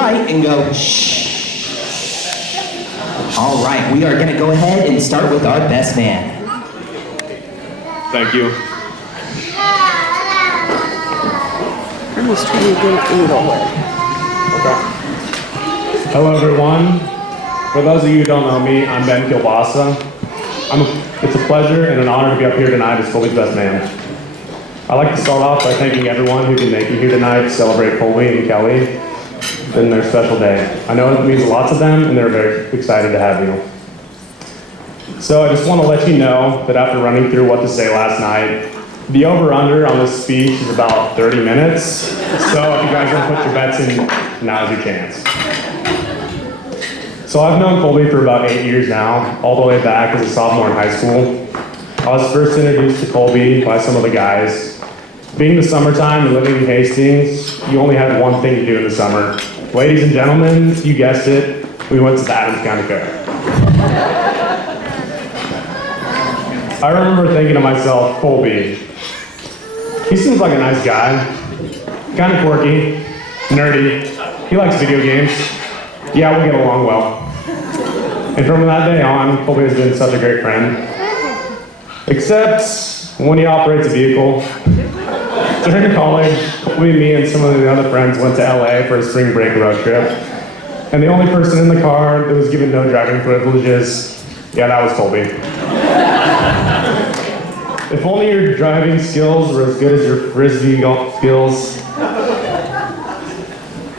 right and go shh. All right, we are gonna go ahead and start with our best man. Thank you. I'm just trying to get an angle here. Okay. Hello, everyone. For those of you who don't know me, I'm Ben Kilbasa. It's a pleasure and an honor to be up here tonight as Colby's best man. I'd like to start off by thanking everyone who can make it here tonight to celebrate Colby and Kelley in their special day. I know it means a lot to them, and they're very excited to have you. So I just want to let you know that after running through what to say last night, the over-under on this speech is about 30 minutes. So if you guys want to put your bets in, now's your chance. So I've known Colby for about 8 years now, all the way back as a sophomore in high school. I was first introduced to Colby by some of the guys. Being the summertime and living in Hastings, you only had one thing to do in the summer. Ladies and gentlemen, you guessed it, we went to the Adams County Fair. I remember thinking to myself, Colby, he seems like a nice guy, kind of quirky, nerdy, he likes video games. Yeah, we'll get along well. And from that day on, Colby has been such a great friend. Except when he operates a vehicle. During college, Colby, me, and some of the other friends went to LA for a spring break road trip. And the only person in the car that was given no driving privileges, yeah, that was Colby. If only your driving skills were as good as your frisbee golf skills.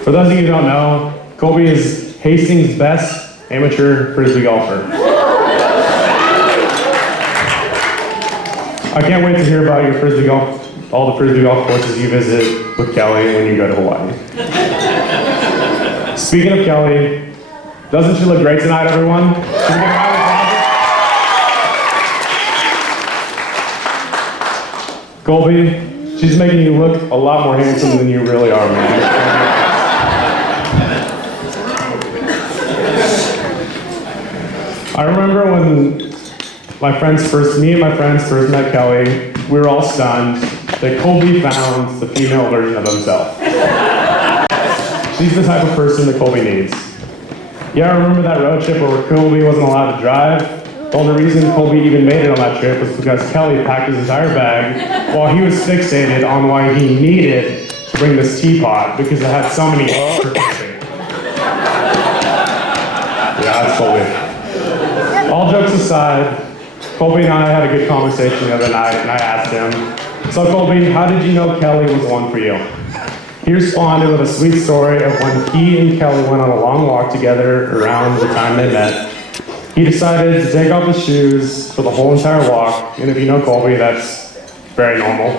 For those of you who don't know, Colby is Hastings' best amateur frisbee golfer. I can't wait to hear about your frisbee golf, all the frisbee golf courses you visit with Kelley when you go to Hawaii. Speaking of Kelley, doesn't she look great tonight, everyone? Can we get a round of applause? Colby, she's making you look a lot more handsome than you really are, man. I remember when me and my friends first met Kelley, we were all stunned that Colby found the female version of himself. She's the type of person that Colby needs. Yeah, I remember that road trip where Colby wasn't allowed to drive. The only reason Colby even made it on that trip was because Kelley packed his entire bag while he was fixated on why he needed to bring this teapot because it had so many for camping. Yeah, that's Colby. All jokes aside, Colby and I had a good conversation the other night, and I asked him, so Colby, how did you know Kelley was the one for you? He responded with a sweet story of when he and Kelley went on a long walk together around the time they met. He decided to take off his shoes for the whole entire walk, and if you know Colby, that's very normal.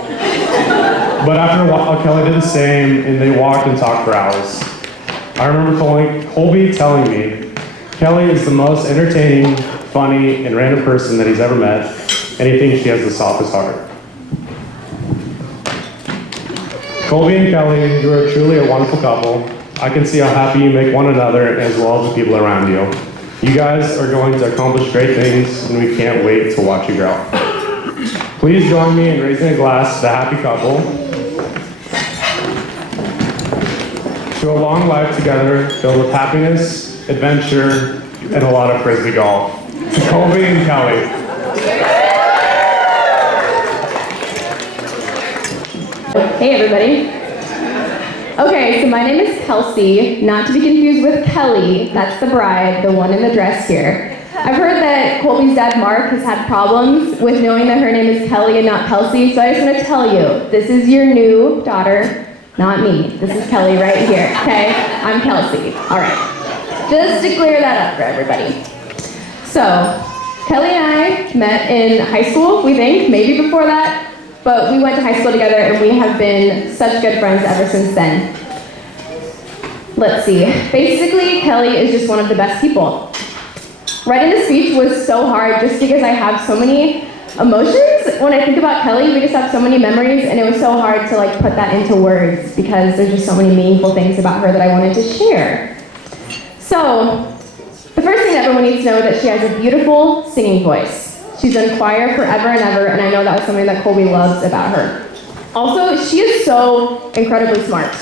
But after a while, Kelley did the same, and they walked and talked for hours. I remember Colby telling me, Kelley is the most entertaining, funny, and random person that he's ever met, and he thinks she has the softest heart. Colby and Kelley, you are truly a wonderful couple. I can see how happy you make one another as well as the people around you. You guys are going to accomplish great things, and we can't wait to watch you grow. Please join me in raising a glass to the happy couple, to a long life together filled with happiness, adventure, and a lot of frisbee golf. To Colby and Kelley. Hey everybody. Okay, so my name is Kelsey, not to be confused with Kelley. That's the bride, the one in the dress here. I've heard that Colby's dad, Mark, has had problems with knowing that her name is Kelley and not Kelsey, so I just want to tell you, this is your new daughter, not me. This is Kelley right here, okay? I'm Kelsey. All right. Just to clear that up for everybody. So, Kelley and I met in high school, we think, maybe before that, but we went to high school together and we have been such good friends ever since then. Let's see. Basically, Kelley is just one of the best people. Writing the speech was so hard just because I have so many emotions. When I think about Kelley, we just have so many memories, and it was so hard to put that into words because there's just so many meaningful things about her that I wanted to share. So, the first thing that everyone needs to know is that she has a beautiful singing voice. She's done choir forever and ever, and I know that was something that Colby loves about her. Also, she is so incredibly smart.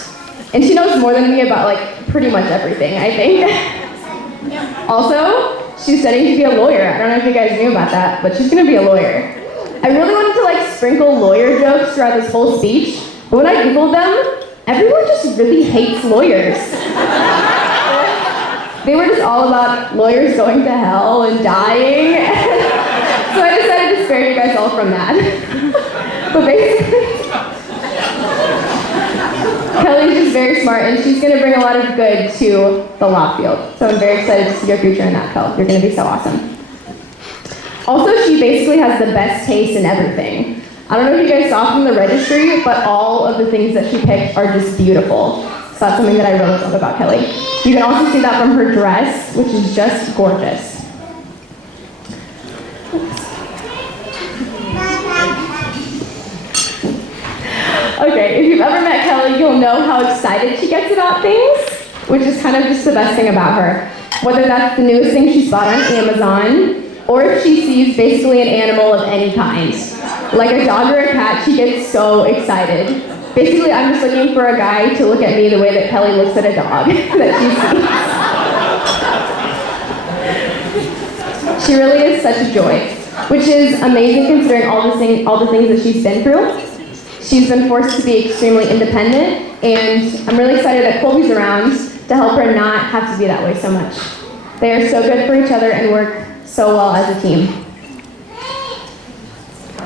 And she knows more than me about like pretty much everything, I think. Also, she's studying to be a lawyer. I don't know if you guys knew about that, but she's gonna be a lawyer. I really wanted to like sprinkle lawyer jokes throughout this whole speech, but when I Googled them, everyone just really hates lawyers. They were just all about lawyers going to hell and dying. So I decided to spare you guys all from that. But basically, Kelley's just very smart, and she's going to bring a lot of good to the law field. So I'm very excited to see your future in that, Kel. You're going to be so awesome. Also, she basically has the best taste in everything. I don't know if you guys saw from the registry, but all of the things that she picked are just beautiful. So that's something that I really love about Kelley. You can also see that from her dress, which is just gorgeous. Okay, if you've ever met Kelley, you'll know how excited she gets about things, which is kind of just the best thing about her. Whether that's the newest thing she bought on Amazon, or if she sees basically an animal of any kind. Like a dog or a cat, she gets so excited. Basically, I'm just looking for a guy to look at me the way that Kelley looks at a dog that she sees. She really is such a joy, which is amazing considering all the things that she's been through. She's been forced to be extremely independent, and I'm really excited that Colby's around to help her not have to be that way so much. They are so good for each other and work so well as a team.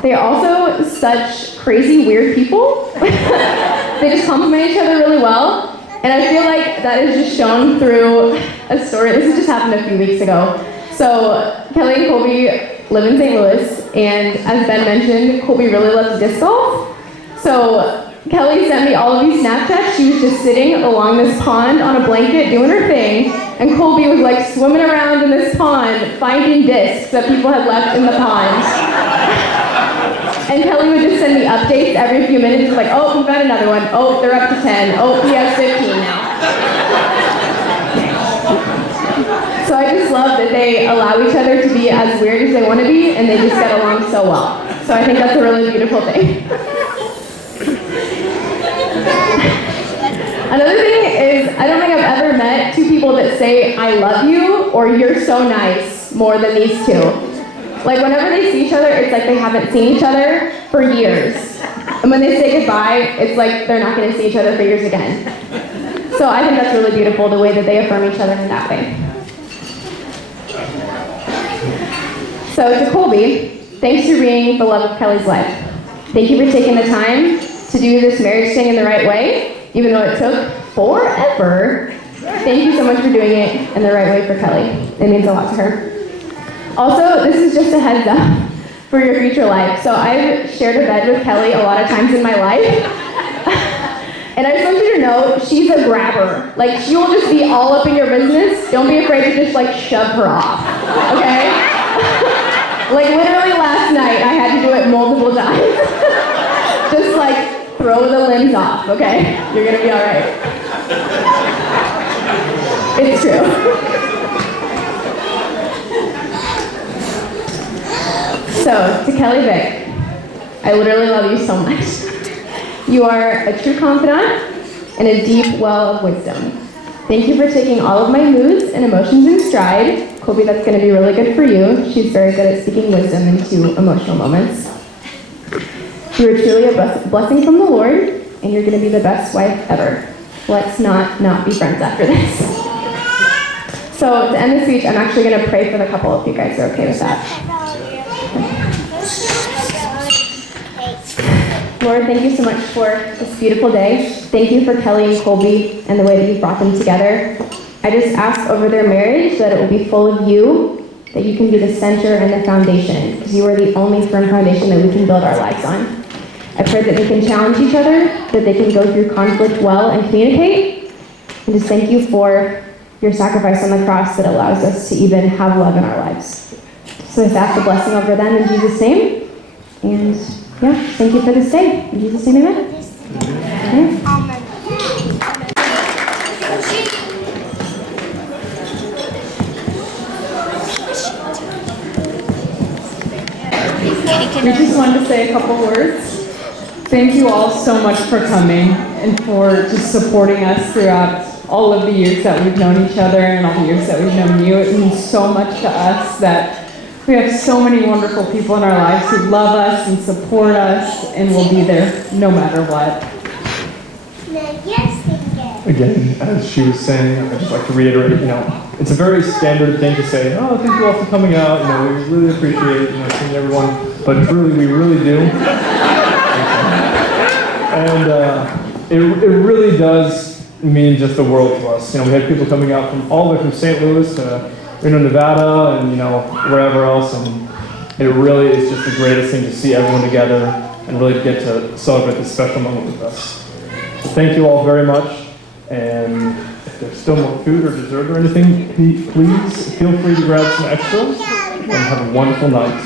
They are also such crazy, weird people. They just complement each other really well, and I feel like that is just shown through a story. This has just happened a few weeks ago. So Kelley and Colby live in St. Louis, and as Ben mentioned, Colby really loves disc golf. So Kelley sent me all of these Snapchats. She was just sitting along this pond on a blanket doing her thing, and Colby was like swimming around in this pond finding discs that people had left in the pond. And Kelley would just send me updates every few minutes, like, oh, we found another one. Oh, they're up to 10. Oh, he has 15 now. So I just love that they allow each other to be as weird as they want to be, and they just get along so well. So I think that's a really beautiful thing. Another thing is, I don't think I've ever met two people that say, I love you, or you're so nice, more than these two. Like, whenever they see each other, it's like they haven't seen each other for years. And when they say goodbye, it's like they're not going to see each other for years again. So I think that's really beautiful, the way that they affirm each other in that way. So to Colby, thanks for being the love of Kelley's life. Thank you for taking the time to do this marriage thing in the right way, even though it took forever. Thank you so much for doing it in the right way for Kelley. It means a lot to her. Also, this is just a heads up for your future life. So I've shared a bed with Kelley a lot of times in my life. And I just want you to know, she's a grabber. Like, she will just be all up in your business. Don't be afraid to just like shove her off, okay? Like literally last night, I had to do it multiple times. Just like, throw the limbs off, okay? You're gonna be all right. It's true. So, to Kelley Vick, I literally love you so much. You are a true confidant and a deep well of wisdom. Thank you for taking all of my moods and emotions in stride. Colby, that's gonna be really good for you. She's very good at speaking wisdom into emotional moments. You are truly a blessing from the Lord, and you're going to be the best wife ever. Let's not be friends after this. So to end the speech, I'm actually going to pray for the couple, if you guys are okay with that. Lord, thank you so much for this beautiful day. Thank you for Kelley and Colby and the way that you brought them together. I just ask over their marriage that it will be full of you, that you can be the center and the foundation, because you are the only firm foundation that we can build our lives on. I pray that they can challenge each other, that they can go through conflict well and communicate, and just thank you for your sacrifice on the cross that allows us to even have love in our lives. So I just ask a blessing over them in Jesus' name, and yeah, thank you for this day. In Jesus' name, amen. Amen. We just wanted to say a couple words. Thank you all so much for coming and for just supporting us throughout all of the years that we've known each other and all the years that we've known you. It means so much to us that we have so many wonderful people in our lives who love us and support us and will be there no matter what. Again, as she was saying, I'd just like to reiterate, it's a very standard thing to say, oh, thank you all for coming out, we really appreciate, seeing everyone, but truly, we really do. And it really does mean just the world to us. We had people coming out from all the way from St. Louis to Nevada and wherever else, and it really is just the greatest thing to see everyone together and really get to celebrate this special moment with us. So thank you all very much. And if there's still more food or dessert or anything, please feel free to grab some extras and have a wonderful night.